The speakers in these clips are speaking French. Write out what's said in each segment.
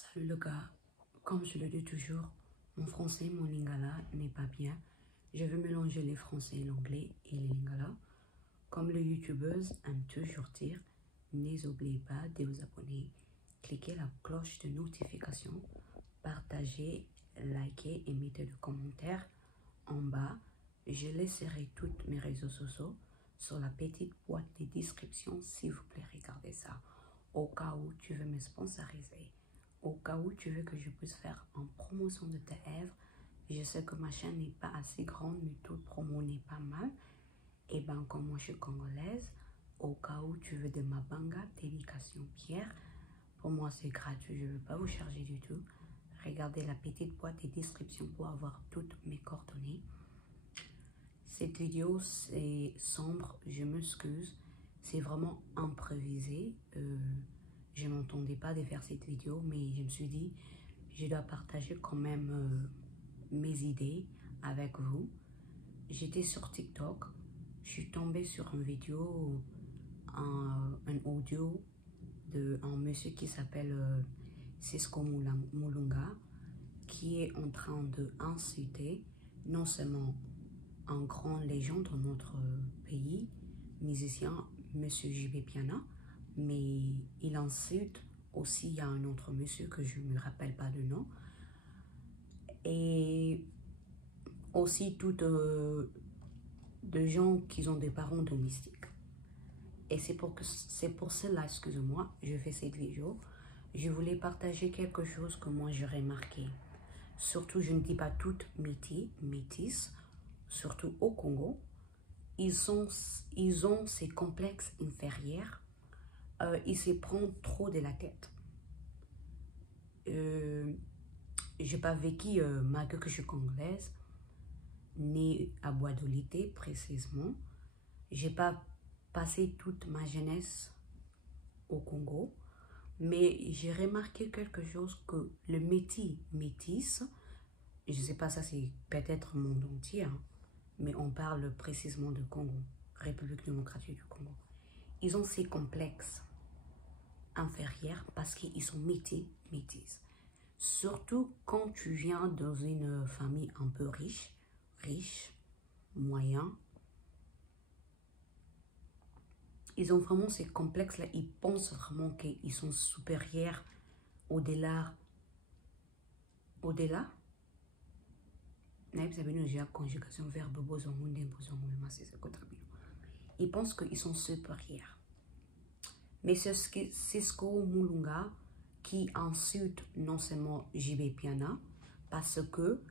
Salut le gars, comme je le dis toujours, mon français, mon lingala n'est pas bien. Je veux mélanger les français, l'anglais et les lingala. Comme les youtubeuses aiment toujours dire, n'oubliez pas de vous abonner, cliquez la cloche de notification, partagez, likez et mettez le commentaire en bas. Je laisserai toutes mes réseaux sociaux sur la petite boîte de description, s'il vous plaît, regardez ça. Au cas où tu veux me sponsoriser, au cas où tu veux que je puisse faire en promotion de tes œuvres, je sais que ma chaîne n'est pas assez grande, mais toute promo n'est pas mal. Et ben comme moi je suis congolaise, au cas où tu veux de ma banga, dédication Pierre, pour moi c'est gratuit, je ne veux pas vous charger du tout. Regardez la petite boîte de description pour avoir toutes mes coordonnées. Cette vidéo c'est sombre, je m'excuse, c'est vraiment improvisé. Je n'entendais pas de faire cette vidéo, mais je me suis dit, je dois partager quand même mes idées avec vous. J'étais sur TikTok, je suis tombée sur une vidéo, un audio d'un monsieur qui s'appelle Cisco Mulunga, qui est en train d'insulter non seulement un grand légende de notre pays, musicien, monsieur JB Piana, mais il insulte aussi, il y a un autre monsieur que je ne me rappelle pas le nom, et aussi toutes de gens qui ont des parents domestiques. Et c'est pour cela, excusez-moi, je fais cette vidéo. Je voulais partager quelque chose que moi j'ai remarqué. Surtout, je ne dis pas toutes métisses, surtout au Congo. Ils ont ces complexes inférieurs. Ils se prennent trop de la tête. J'ai pas vécu, malgré que je suis congolaise, née à Bois-d'Olité précisément. J'ai pas passé toute ma jeunesse au Congo, mais j'ai remarqué quelque chose que le métis, je sais pas, ça c'est peut-être le monde entier, hein, mais on parle précisément de Congo, République démocratique du Congo. Ils ont ces complexes inférieurs parce qu'ils sont métis. Surtout quand tu viens dans une famille un peu riche, moyen. Ils ont vraiment ces complexes-là. Ils pensent vraiment qu'ils sont supérieurs au-delà. Conjugation verbe. Ils pensent qu'ils sont supérieurs. Mais c'est Cisco Mulunga qui insulte non seulement JB Piana parce que,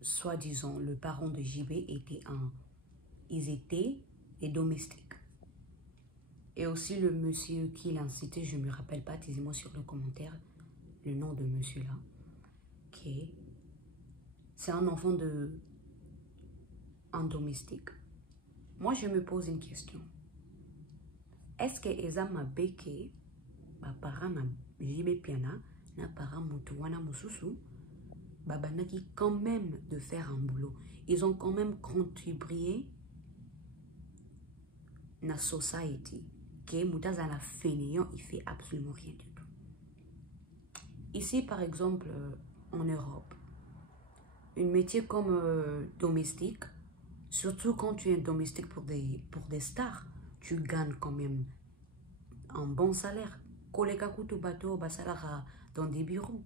soi-disant, le parent de JB ils étaient des domestiques. Et aussi le monsieur qui l'a incité, je ne me rappelle pas, dis-moi sur le commentaire le nom de monsieur là. Okay. C'est un enfant un domestique. Moi je me pose une question. Est-ce que Eza Mabeke, ma parent na JB Piana, na parent Moutouana Moussousou, babanaki quand même de faire un boulot. Ils ont quand même contribué à la société. Que Moutaza la fainéant, il fait absolument rien du tout. Ici, par exemple, en Europe, un métier comme domestique, surtout quand tu es domestique pour des stars, tu gagnes quand même un bon salaire. Kolekakutu bateau, salaire dans des bureaux.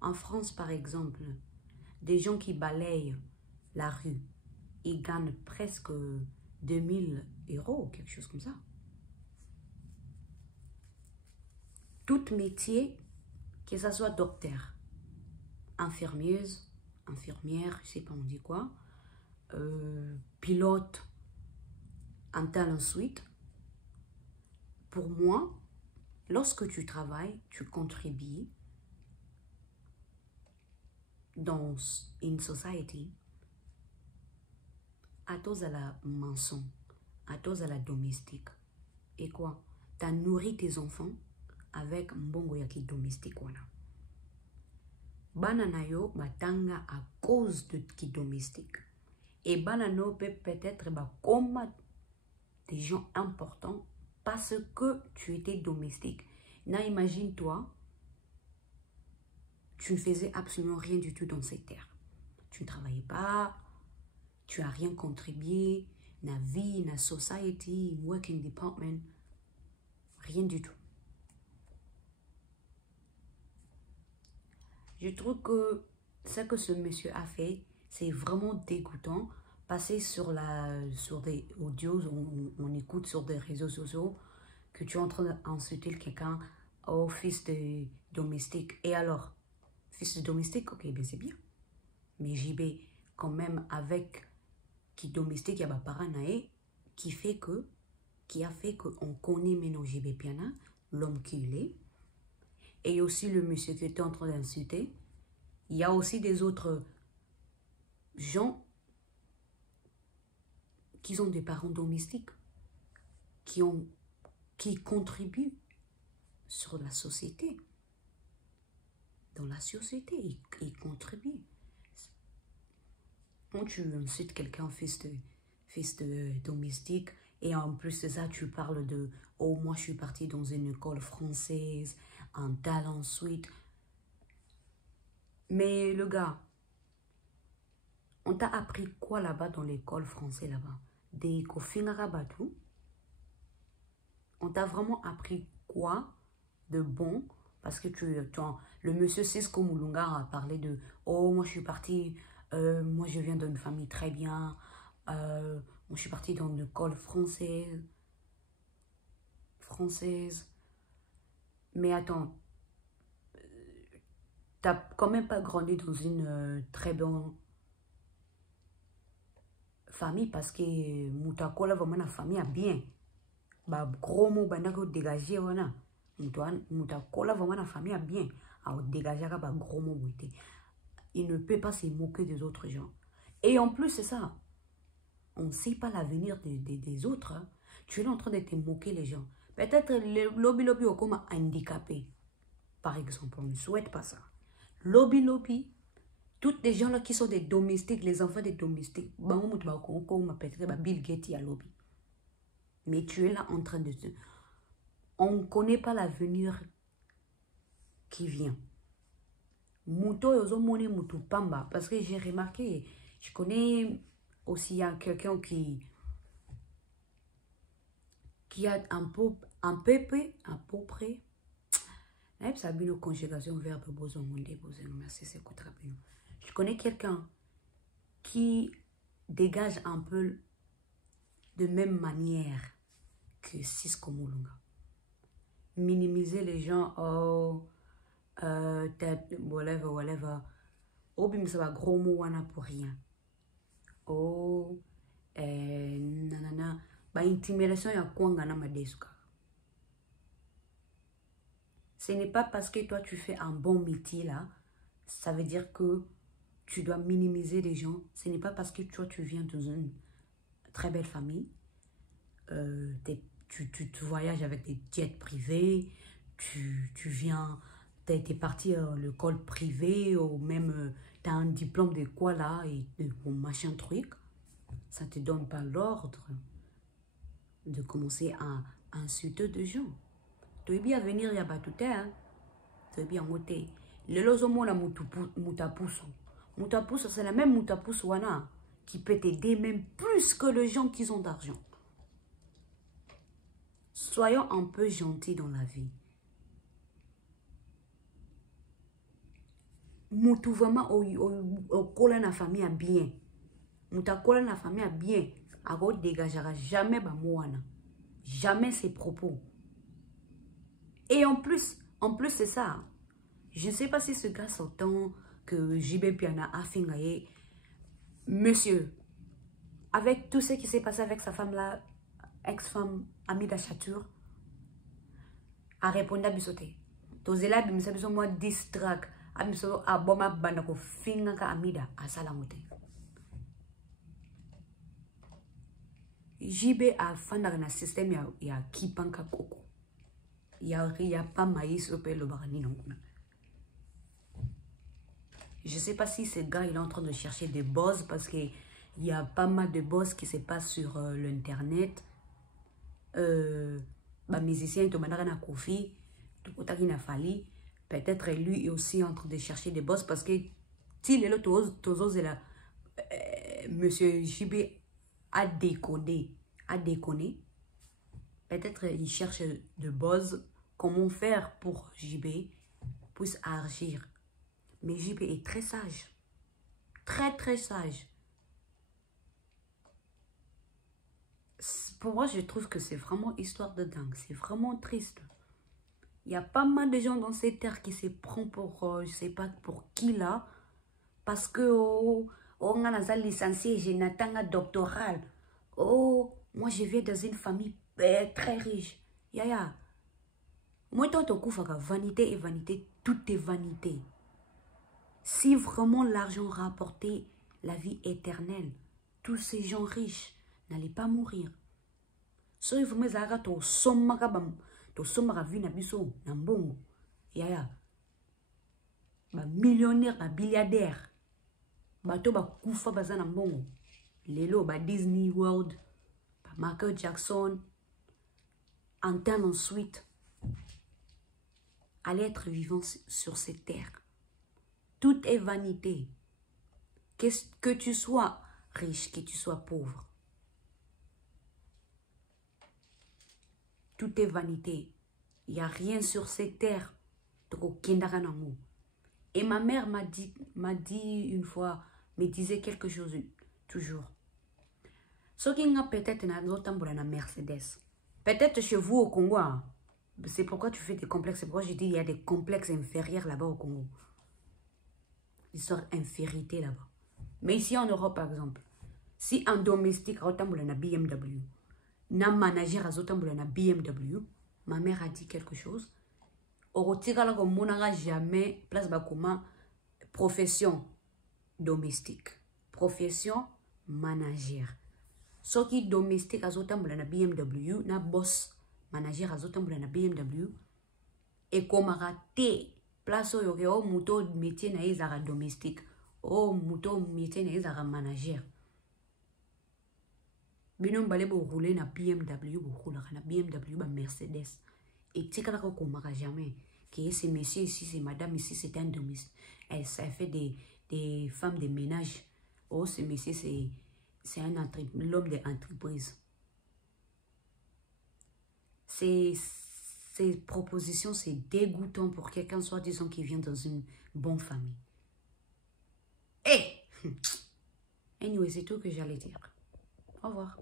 En France, par exemple, des gens qui balayent la rue, ils gagnent presque 2000 €, quelque chose comme ça. Tout métier, que ce soit docteur, infirmière, je sais pas on dit quoi, pilote, un tel ensuite. Pour moi, lorsque tu travailles, tu contribues dans une société à tous à la maçon, à tous à la domestique. Et quoi? Tu as nourri tes enfants avec mbongo yaki domestique wana. Bana na yo batanga à cause de qui domestique. Et bana no peut-être comme des gens importants parce que tu étais domestique. Na imagine-toi, tu ne faisais absolument rien du tout dans cette terre. Tu ne travaillais pas, tu n'as rien contribué, na vie, na society, working department, rien du tout. Je trouve que ce que ce monsieur a fait, c'est vraiment dégoûtant. Passer sur des audios, on écoute sur des réseaux sociaux, que tu es en train d'insulter quelqu'un au fils de domestique. Et alors, fils de domestique, ok, ben c'est bien. Mais JB, quand même, avec qui domestique, il y a parents qui a fait qu'on connaît maintenant JB Piana, l'homme qu'il est. Et aussi le monsieur qui était en train d'insulter. Il y a aussi des autres gens qui ont des parents domestiques, qui contribuent sur la société. Dans la société, ils contribuent. Quand tu insultes quelqu'un fils de domestique, et en plus de ça, tu parles de « Oh, moi, je suis partie dans une école française, un talent suite. » Mais le gars, on t'a appris quoi là-bas dans l'école française là-bas? Des kofingarabatu. On t'a vraiment appris quoi de bon? Parce que le monsieur Cisco Mulunga a parlé de « Oh, moi, je suis partie, moi, je viens d'une famille très bien. Moi, je suis partie dans une école française. Mais attends, t'as quand même pas grandi dans une très bonne famille parce que Moutakola vraiment la famille a bien. Bah, gros mot, bah, n'a dégagé, voilà. Moutakola vraiment la famille a bien. Alors, dégager, bah, gros mot, il ne peut pas se moquer des autres gens. Et en plus, c'est ça. On ne sait pas l'avenir des autres. Hein. Tu es en train de te moquer les gens. Peut-être le lobby au comme handicapé. Par exemple, on ne souhaite pas ça. Lobby. Toutes les gens là qui sont des domestiques, les enfants des domestiques. Bill Gates à lobby. Mais tu es là en train de... On ne connaît pas l'avenir qui vient. Mouto et Moutou Pamba. Parce que j'ai remarqué, je connais aussi quelqu'un qui a à peu près, ça a une conjugation verbe boson, merci, c'est quoi très bien. Je connais quelqu'un qui dégage un peu de même manière que Cisco Mulunga. Minimiser les gens, oh, whatever. Oh, bim, ça va gros mot wana pour rien. Oh, nanana. Ba intimidation ya kwanga na madesuka. Ce n'est pas parce que toi tu fais un bon métier là, ça veut dire que tu dois minimiser les gens. Ce n'est pas parce que toi tu viens dans une très belle famille, tu voyages avec des jets privés, tu viens, tu es parti à l'école privée, ou même tu as un diplôme de quoi là, et de machin truc. Ça ne te donne pas l'ordre de commencer à insulter des gens. Tu es bien venir y a batute, hein. Tu es bien monté. Le lozomo la moutapuso. Moutapuso, c'est la même moutapuso wana qui peut t'aider même plus que les gens qui ont d'argent. Soyons un peu gentils dans la vie. Moutou vraiment au coller la famille à bien. Mouta coller la famille à bien. Alors dégagera jamais ba mouana. Jamais ses propos. Et en plus c'est ça. Je ne sais pas si ce gars s'entend que JB Piana a fait monsieur, avec tout ce qui s'est passé avec sa femme là, ex-femme, Amida Chatur, a répondu à Bissoté. Tozela bimisa moi distract. Abiso aboma banda ko finga ka Amida a salamote. JB a fanda na système ya kipanka koko. Il y a pas maïs au le barani non. Je ne sais pas si ce gars il est en train de chercher des boss parce qu'il y a pas mal de boss qui se passent sur l'internet. Bah musicien to manaka na kofi, to kotaki na fali. Peut-être lui est aussi en train de chercher des boss parce que s'il est là, tous là, Monsieur JB a décodé, Peut-être il cherche de buzz. Comment faire pour JB puisse agir. Mais JB est très sage. Très, très sage. Pour moi, je trouve que c'est vraiment histoire de dingue. C'est vraiment triste. Il y a pas mal de gens dans cette terre qui se prennent pour, je sais pas pour qui là. Parce que, on a licencié, j'ai un doctoral. Oh, moi je viens dans une famille très riche. Yaya. Moi, toi, vanité et vanité, tout est vanité. Si vraiment l'argent rapportait la vie éternelle, tous ces gens riches n'allaient pas mourir. So if me zaga to sommaga vie na biso na mbongo. Yaya. Ba millionnaire, ba milliardaire. Bato ba kufa baza na mbongo. Lelo ba Disney World, ba Michael Jackson. Entendre ensuite à l'être vivant sur cette terre. Tout est vanité. Que tu sois riche, que tu sois pauvre. Tout est vanité. Il n'y a rien sur cette terre. Et ma mère m'a dit une fois, me disait quelque chose toujours. Ce qui a peut-être na Mercedes. Peut-être chez vous au Congo. C'est pourquoi tu fais des complexes. C'est pourquoi je dis qu'il y a des complexes inférieurs là-bas au Congo. L'histoire inférité là-bas. Mais ici en Europe, par exemple, si un domestique a na BMW, un manager a na BMW, ma mère a dit quelque chose. Orotika ko monanga jamais place bakoma profession domestique, profession manager. Ce qui domestique a na BMW, na boss manager a na BMW, et comme raté place au muto métier na ezara domestique, oh muto métier na ezara manager. Bino mbale bo rouler na BMW, bo rouler na BMW ba Mercedes. Et tu sais qu'on jamais que ces messieurs ici, c'est madame ici, c'est un domestique. Ça fait des femmes de ménage. Oh, ce monsieur, c'est l'homme de l'entreprise. Ces propositions, c'est dégoûtant pour quelqu'un, soit disant qui vient dans une bonne famille. Anyway, c'est tout que j'allais dire. Au revoir.